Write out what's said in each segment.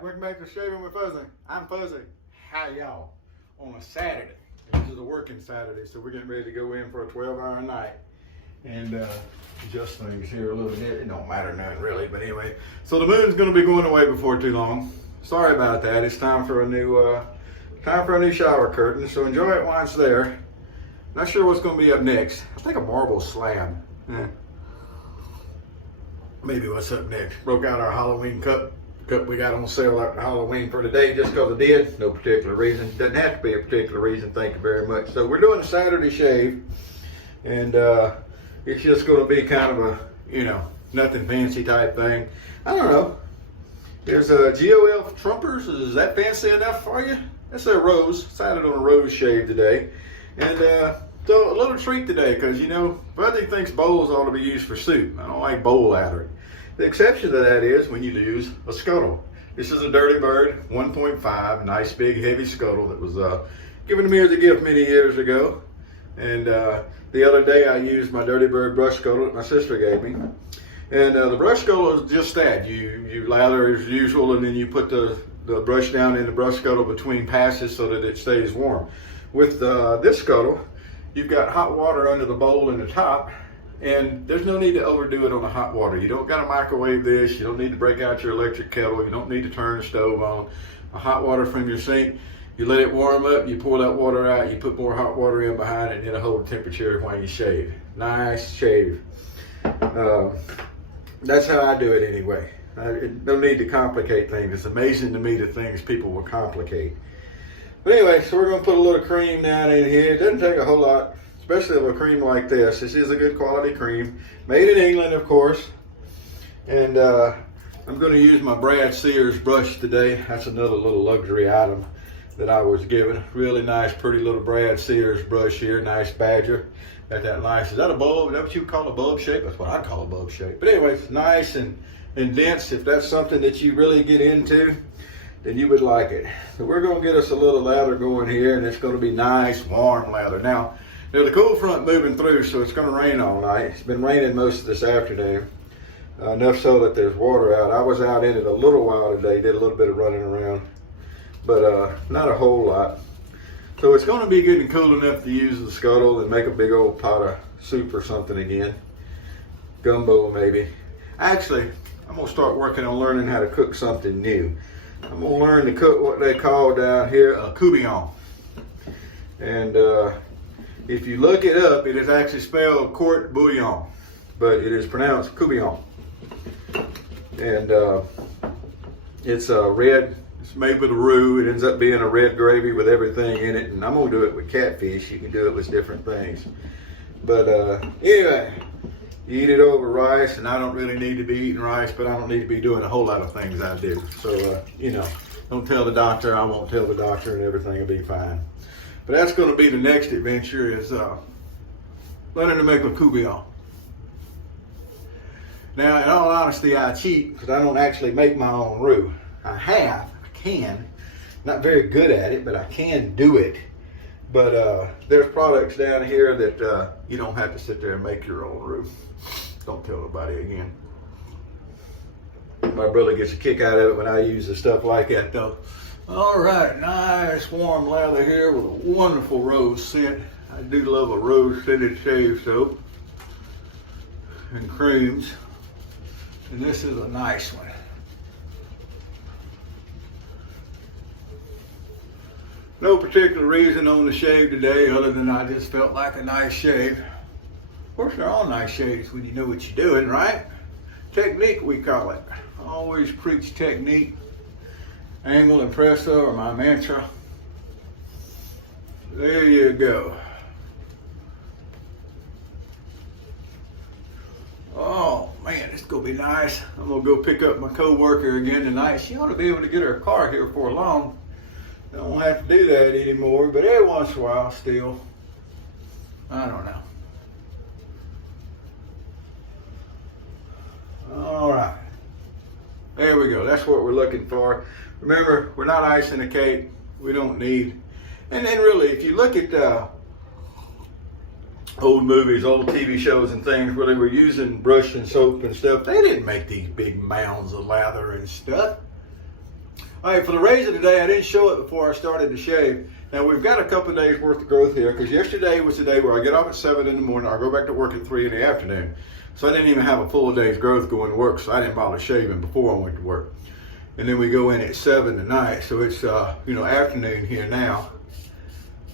Alright, welcome back to Shaving with Fuzzy. I'm Fuzzy. How y'all? On a Saturday. This is a working Saturday, so we're getting ready to go in for a 12-hour night. And adjust things here a little bit. It don't matter none really, but anyway. So the moon's gonna be going away before too long. Sorry about that. It's time for a new shower curtain. So enjoy it while it's there. Not sure what's gonna be up next. I think a marble slab. Maybe what's up next. Broke out our Halloween cup we got on sale at Halloween for today just because I did. No particular reason. Doesn't have to be a particular reason. Thank you very much. So we're doing a Saturday shave, and it's just going to be kind of a, nothing fancy type thing. I don't know. There's a GOL Trumpers. Is that fancy enough for you? That's a rose. Decided on a rose shave today. And so a little treat today because, Fuzzy thinks bowls ought to be used for soup. I don't like bowl lathering. The exception to that is when you use a scuttle. This is a Dirty Bird 1.5, nice big heavy scuttle that was given to me as a gift many years ago. And the other day I used my Dirty Bird brush scuttle that my sister gave me. And the brush scuttle is just that. You lather as usual, and then you put the brush down in the brush scuttle between passes so that it stays warm. With this scuttle, you've got hot water under the bowl in the top, and there's no need to overdo it on the hot water. You don't got to microwave this. You don't need to break out your electric kettle. You don't need to turn the stove on. The hot water from your sink, you let it warm up, you pour that water out, you put more hot water in behind it, and it'll hold temperature while you shave. Nice shave. That's how I do it anyway. No need to complicate things. It's amazing to me the things people will complicate. But anyway, so we're going to put a little cream down in here. It doesn't take a whole lot, especially of a cream like this. This is a good quality cream. Made in England, of course. And I'm going to use my Brad Sears brush today. That's another little luxury item that I was given. Really nice, pretty little Brad Sears brush here. Nice Badger. Got that nice, is that a bulb? Is that what you call a bulb shape? That's what I call a bulb shape. But anyway, it's nice and dense. If that's something that you really get into, then you would like it. So we're going to get us a little lather going here, and it's going to be nice, warm lather. Now, there's a cool front moving through, so it's going to rain all night. It's been raining most of this afternoon, enough so that there's water out. I was out in it a little while today, did a little bit of running around, but not a whole lot. So it's going to be getting cool enough to use the scuttle and make a big old pot of soup or something again. Gumbo maybe. Actually, I'm going to start working on learning how to cook something new. I'm going to learn to cook what they call down here a coubillon. And if you look it up, it is actually spelled court bouillon, but it is pronounced coubillon. And it's red. It's made with a roux. It ends up being a red gravy with everything in it. And I'm going to do it with catfish. You can do it with different things. But anyway, you eat it over rice, and I don't really need to be eating rice, but I don't need to be doing a whole lot of things I do. So, don't tell the doctor, I won't tell the doctor, and everything will be fine. But that's going to be the next adventure, is learning to make a coubillon. Now, in all honesty, I cheat because I don't actually make my own roux. I can. Not very good at it, but I can do it. But there's products down here that you don't have to sit there and make your own roux. Don't tell nobody again. My brother gets a kick out of it when I use the stuff like that, though. All right, nice warm lather here with a wonderful rose scent. I do love a rose scented shave soap and creams. And this is a nice one. No particular reason on the shave today other than I just felt like a nice shave. Of course, they're all nice shaves when you know what you're doing, right? Technique, we call it. I always preach technique. Angle and presso are my mantra. There you go. Oh man, it's gonna be nice. I'm gonna go pick up my co-worker again tonight. She ought to be able to get her car here for long. Don't have to do that anymore, but every once in a while still. I don't know. All right. There we go. That's what we're looking for. Remember, we're not icing the cake. We don't need. And then really, if you look at old movies, old TV shows and things where they were using brush and soap and stuff, they didn't make these big mounds of lather and stuff. All right, for the razor today, I didn't show it before I started to shave. Now we've got a couple of days worth of growth here because yesterday was the day where I get off at 7 in the morning. I go back to work at 3 in the afternoon. So I didn't even have a full day's growth going to work, so I didn't bother shaving before I went to work. And then we go in at 7 tonight, so it's afternoon here now,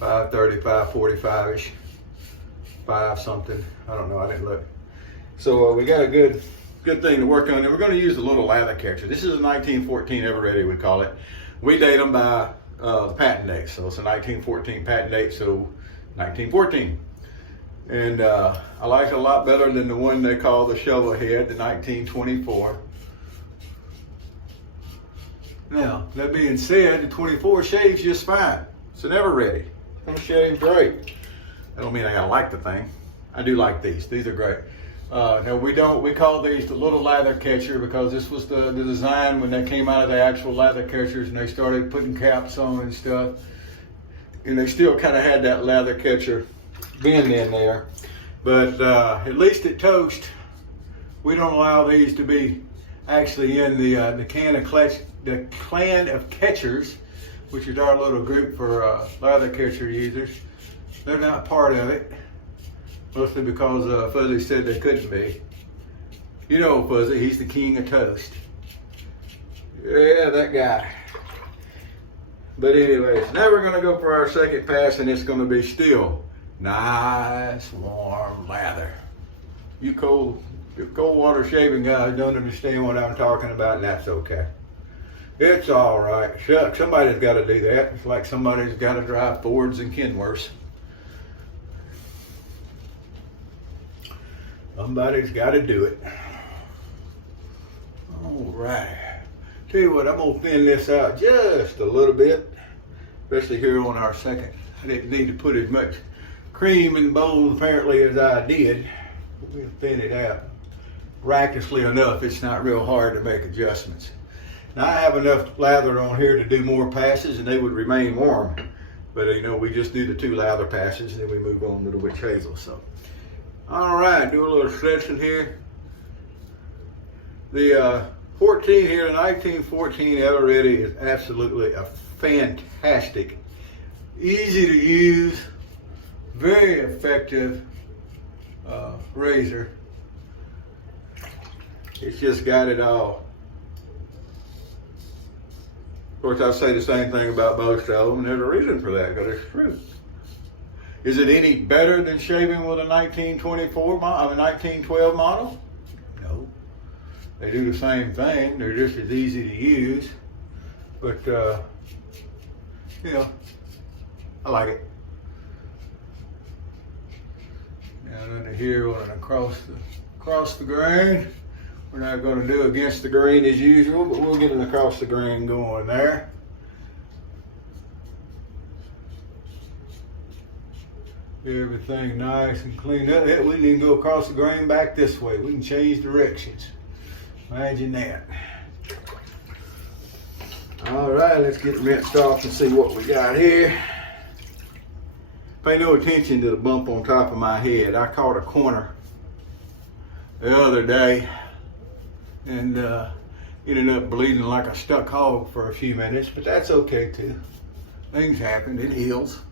5:30, 5:45ish, 5 something. I don't know, I didn't look. So we got a good thing to work on, and we're going to use the little lather catcher. This is a 1914 Ever Ready, we call it. We date them by the patent date, so it's a 1914 patent date, so 1914. And I like it a lot better than the one they call the shovel head, the 1924. Now, that being said, the 24 shaves just fine. It's an Ever Ready. It's going to shave great. That don't mean I gotta like the thing. I do like these. These are great. No, we call these the little lather catcher because this was the design when they came out of the actual lather catchers and they started putting caps on and stuff. And they still kind of had that lather catcher bend in there. But at least at Toast, we don't allow these to be actually in the clan of catchers, which is our little group for lather catcher users. They're not part of it. Mostly because Fuzzy said they couldn't be. You know Fuzzy, he's the king of Toast. Yeah, that guy. But anyways, now we're gonna go for our second pass, and it's gonna be still nice, warm lather. You cold water shaving guys don't understand what I'm talking about, and that's okay. It's all right. Shucks, somebody's got to do that. It's like somebody's got to drive Fords and Kenworths. Somebody's got to do it. All right. Tell you what, I'm going to thin this out just a little bit, especially here on our second. I didn't need to put as much cream in the bowl apparently as I did. We'll thin it out. Miraculously enough, it's not real hard to make adjustments. Now I have enough lather on here to do more passes and they would remain warm. But we just do the 2 lather passes and then we move on to the witch hazel. So. All right, do a little stretching here. The 14 here, the 1914 Ever Ready is absolutely a fantastic, easy to use, very effective razor. It's just got it all. Of course, I say the same thing about most of them, and there's a reason for that, because it's true. Is it any better than shaving with a 1912 model? No. They do the same thing. They're just as easy to use. But, I like it. Now under here, we're going to across the grain. We're not going to do against the grain as usual, but we'll get an across the grain going there. Everything nice and clean up. We can even go across the grain back this way. We can change directions. Imagine that. All right, let's get rinsed off and see what we got here. Pay no attention to the bump on top of my head. I caught a corner the other day and ended up bleeding like a stuck hog for a few minutes, but that's okay too. Things happen, it heals.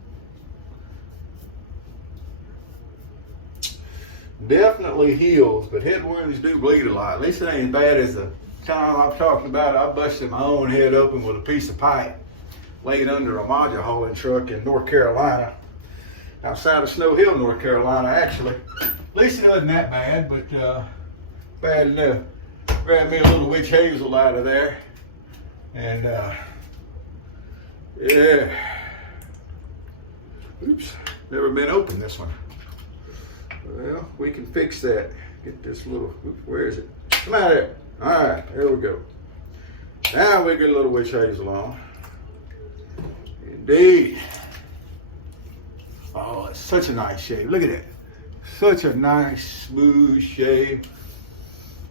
Definitely heals, but head wounds do bleed a lot. At least it ain't as bad as the time I'm talking about. I busted my own head open with a piece of pipe laid under a module hauling truck in North Carolina, outside of Snow Hill, North Carolina, actually. At least it wasn't that bad, but bad enough. Grabbed me a little witch hazel out of there, and yeah. Oops, never been open this one. Well, we can fix that. Get this little, where is it? Come out of there. All right, there we go. Now we get a little witch hazel on. Indeed. Oh, it's such a nice shave. Look at that. Such a nice, smooth shave.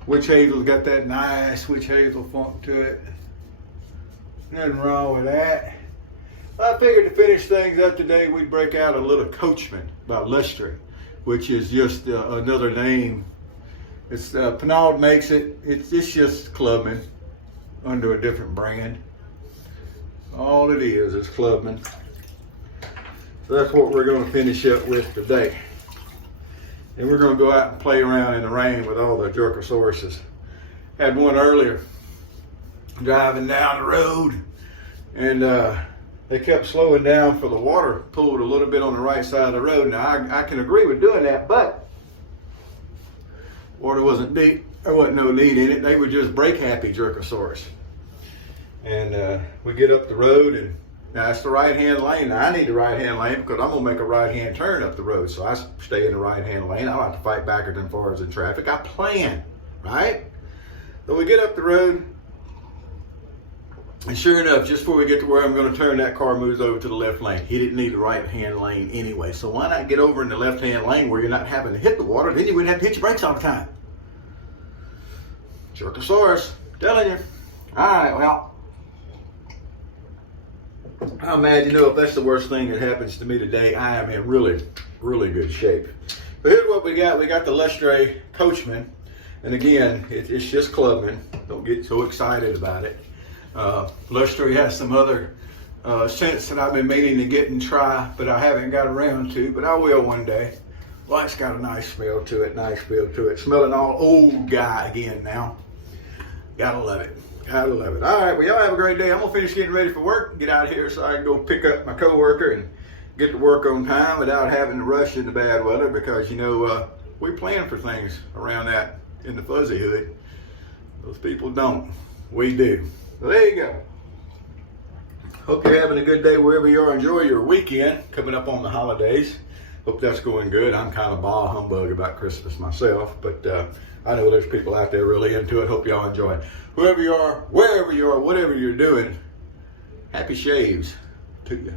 Witch hazel's got that nice witch hazel funk to it. Nothing wrong with that. I figured to finish things up today, we'd break out a little Coachman by Littke, which is just another name. It's Penald makes it. It's just Clubman under a different brand. All it is clubman. So that's what we're going to finish up with today. And we're going to go out and play around in the rain with all the jerkosauruses. Had one earlier driving down the road, and they kept slowing down for the water pulled a little bit on the right side of the road. Now I can agree with doing that, but water wasn't deep. There wasn't no need in it. They were just brake happy jerkosaurus. And we get up the road, and now it's the right-hand lane. Now I need the right-hand lane because I'm gonna make a right-hand turn up the road. So I stay in the right-hand lane. I don't have to fight backwards and forwards in traffic. I plan, right? So we get up the road, and sure enough, just before we get to where I'm gonna turn, that car moves over to the left lane. He didn't need the right-hand lane anyway. So why not get over in the left-hand lane where you're not having to hit the water? Then you wouldn't have to hit your brakes all the time. Jerkosaurus, telling you. All right, well, I'm mad, if that's the worst thing that happens to me today, I am in really, really good shape. But here's what we got. We got the Littke Coachman. And again, it's just clubman. Don't get so excited about it. Littke has some other scents that I've been meaning to get and try, but I haven't got around to, but I will one day. Well, it's got a nice smell to it, Smelling all old guy again now. Gotta love it. All right, well, y'all have a great day. I'm gonna finish getting ready for work, get out of here so I can go pick up my coworker and get to work on time without having to rush in the bad weather, because we plan for things around that in the fuzzy hood. Those people don't. We do. So there you go. Hope you're having a good day wherever you are. Enjoy your weekend coming up on the holidays. Hope that's going good. I'm kind of bah humbug about Christmas myself, but I know there's people out there really into it. Hope y'all enjoy it. Whoever you are, wherever you are, whatever you're doing, happy shaves to you.